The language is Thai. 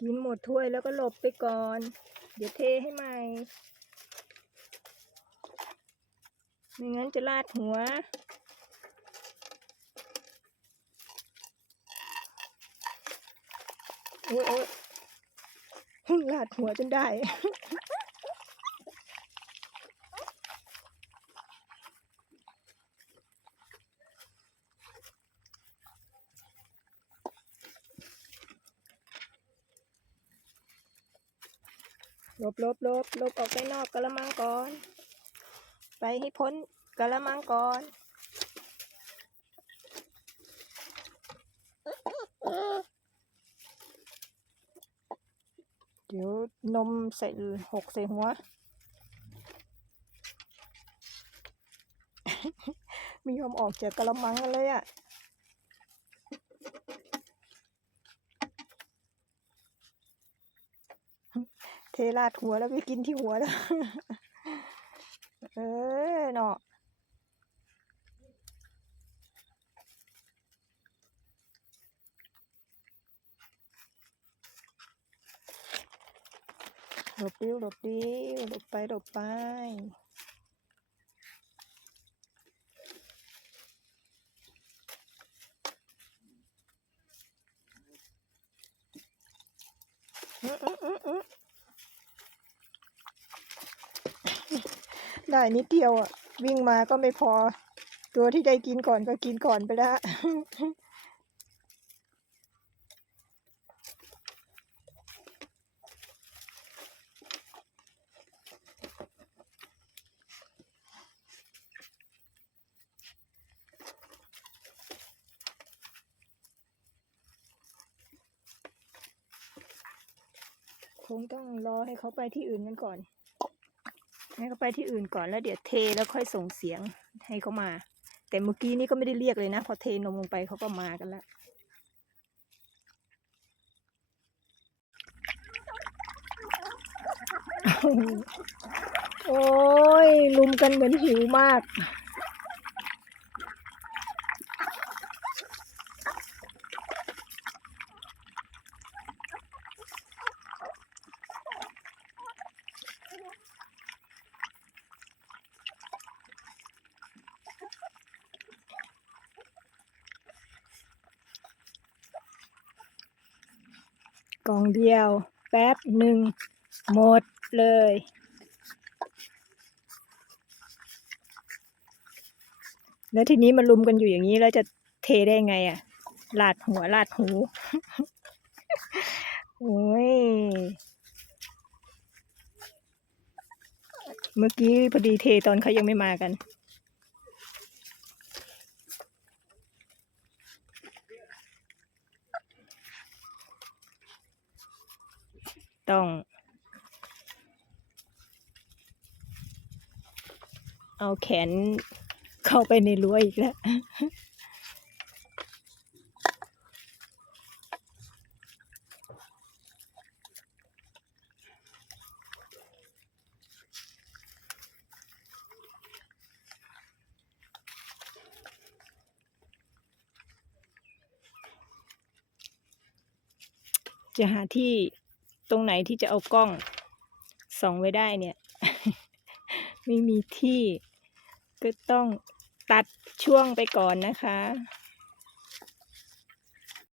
กินหมดถ้วยแล้วก็หลบไปก่อน เดี๋ยวเทให้ใหม่ ไม่งั้นจะลาดหัว โอ้ยโอ้ยลาดหัวจนได้ ลบลบลบลบออกไปนอกกระมังก่อน ไปให้พ้นกระมังก่อนเดี๋ยวนมใส่หกใส่หัวไม่ยอมออกจากกระมังกันเลยอะ่ะ เทราดหัวแล้วไปกินที่หัวแล้ว เออเนาะหลบดิ้วหลบดิ้วหลบไปหลบไปอืออืออืออื้อ ได้นิดเดียวอะ วิ่งมาก็ไม่พอ ตัวที่ได้กินก่อนก็กินก่อนไปแล้วคงต้องรอให้เขาไปที่อื่นกันก่อน ให้เขาไปที่อื่นก่อนแล้วเดี๋ยวเทแล้วค่อยส่งเสียงให้เขามา แต่เมื่อกี้นี่ก็ไม่ได้เรียกเลยนะ พอเทนมลงไปเขาก็มากันแล้วโอ้ยลุมกันเหมือนหิวมาก กล่องเดียว แป๊บหนึ่งหมดเลย แล้วทีนี้มาลุมกันอยู่อย่างนี้แล้วจะเทได้ไงอะ่ะ ลาดหัวลาดหู โอ้ย เมื่อกี้พอดีเทตอนเขายังไม่มากัน ต้อง เอาแขนเข้าไปในรั้วอีกแล้วจะหาที่ ตรงไหนที่จะเอากล้องส่องไว้ได้เนี่ย ไม่มีที่ก็ต้องตัดช่วงไปก่อนนะคะ